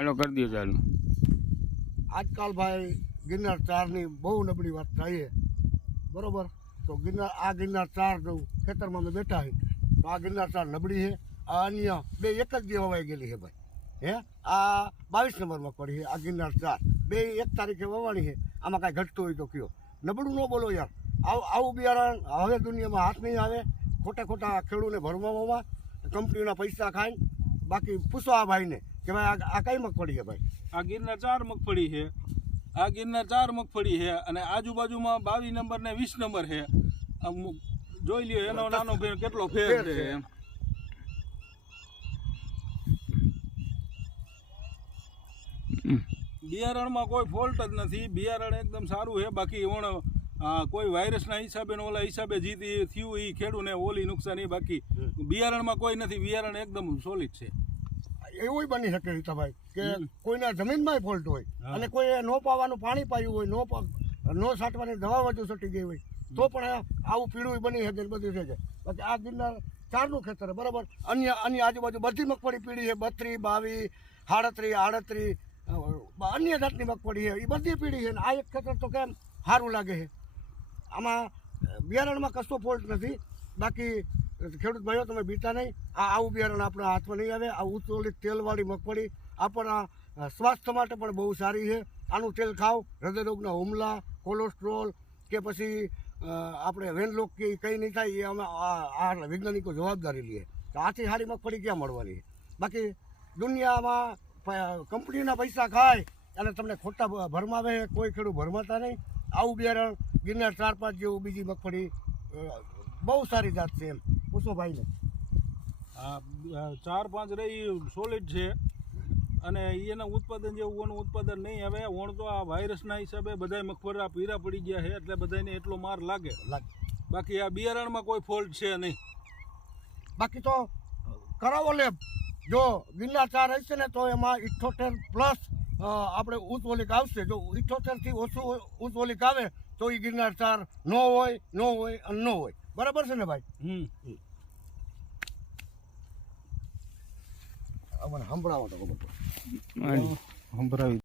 હાલો કરી દો ચાલુ. આજકાલ ભાઈ ગિરનાર 4ની બહુ નબળી વાત થાય છે, બરોબર. તો ગિરનાર 4 જો ખેતરમાં અમે બેઠા છે તો આ ગિરનાર 4 નબળી છે. આ અન્ય બે એક જ દી વવાઈ ગયેલી છે ભાઈ. હે આ 22 નંબરમાં પડી છે. આ ગિરનાર 4 બે 1 તારીખે વવાણી છે. આમાં કાંઈ ઘટતું હોય તો કયો, નબળું ન બોલો યાર. આવું બિયારણ હવે દુનિયામાં હાથ નહીં આવે. ખોટા ખેડૂતને ભરવામાં કંપનીઓના પૈસા ખાઈને. બાકી પૂછો આ ભાઈને કે ભાઈ આ કઈ મગફળી છે ભાઈ? આ ગિરનાર 4 મગફળી છે. આ ગિરનાર 4 મગફળી છે અને આજુબાજુમાં 22 નંબર ને 20 નંબર છે. જોઈ લ્યો એનો નાનો ફેર કેટલો ફેર છે એમ. બિયારણમાં કોઈ ફોલ્ટ જ નથી. બિયારણ એકદમ સારું છે. બાકી કોઈ વાયરસના હિસાબે ને ઓલા હિસાબે જીતી થયું એ ખેડૂને ઓલી નુકસાન એ. બાકી બિયારણમાં કોઈ નથી. બિયારણ એકદમ સોલિડ છે. એવું બની શકે રીતાભાઈ કે કોઈના જમીનમાં ફોલ્ટ હોય અને કોઈ નો પાવાનું પાણી પાયું હોય, નો છાંટવાની દવા વધુ છટી ગઈ હોય તો પણ આવું પીળું બની શકે, બધું છે. બાકી આ ગિરનાર 4નું ખેતર બરાબર. અન્ય આજુબાજુ બધી મગફળી પીળી છે. 32, 22, 38, અન્ય જાતની મગફળી છે, એ બધી પીળી છે. આ એક ખેતર તો કેમ સારું લાગે છે. આમાં બિયારણમાં કશો ફોલ્ટ નથી. બાકી ખેડૂત ભાઈઓ તમે બીતા નહીં. આવું બિયારણ આપણા હાથમાં નહીં આવે. આ ઉચ્ચ તેલવાળી મગફળી આપણા સ્વાસ્થ્ય માટે પણ બહુ સારી છે. આનું તેલ ખાવ, હૃદયરોગના હુમલા, કોલેસ્ટ્રોલ કે પછી આપણે વેનલોક કે કંઈ નહીં થાય એ અમે આ વૈજ્ઞાનિકો જવાબદારી લઈએ. તો આથી સારી મગફળી ક્યાં મળવાની છે? બાકી દુનિયામાં કંપનીના પૈસા ખાય અને તમને ખોટા ભરમાવે, કોઈ ખેડૂત ભરમાતા નહીં. આવું બિયારણ ગિરનાર 4-5 જેવું બીજી મગફળી બહુ સારી જાત છે એમ. પૂછો ભાઈને. આ 4-5 રહી સોલિડ છે અને એના ઉત્પાદન જેવું ઓનું ઉત્પાદન નહીં આવે. ઓણ તો આ વાયરસના હિસાબે બધા મગફળા પીરા પડી ગયા છે એટલે બધાને એટલો માર લાગે. બાકી આ બિયારણમાં કોઈ ફોલ્ટ છે નહીં. બાકી તો કરાવો લેબ. જો ગિરનાર 4 હશે ને તો એમાં 78+ આપણે ઉચ્ચ આવશે. જો 78થી ઓછું ઉચ્ચ આવે તો એ ગિરનાર 4 ન હોય અને ન હોય. બરાબર છે ને ભાઈ? મને સંભળાવો તો સંભળાવી.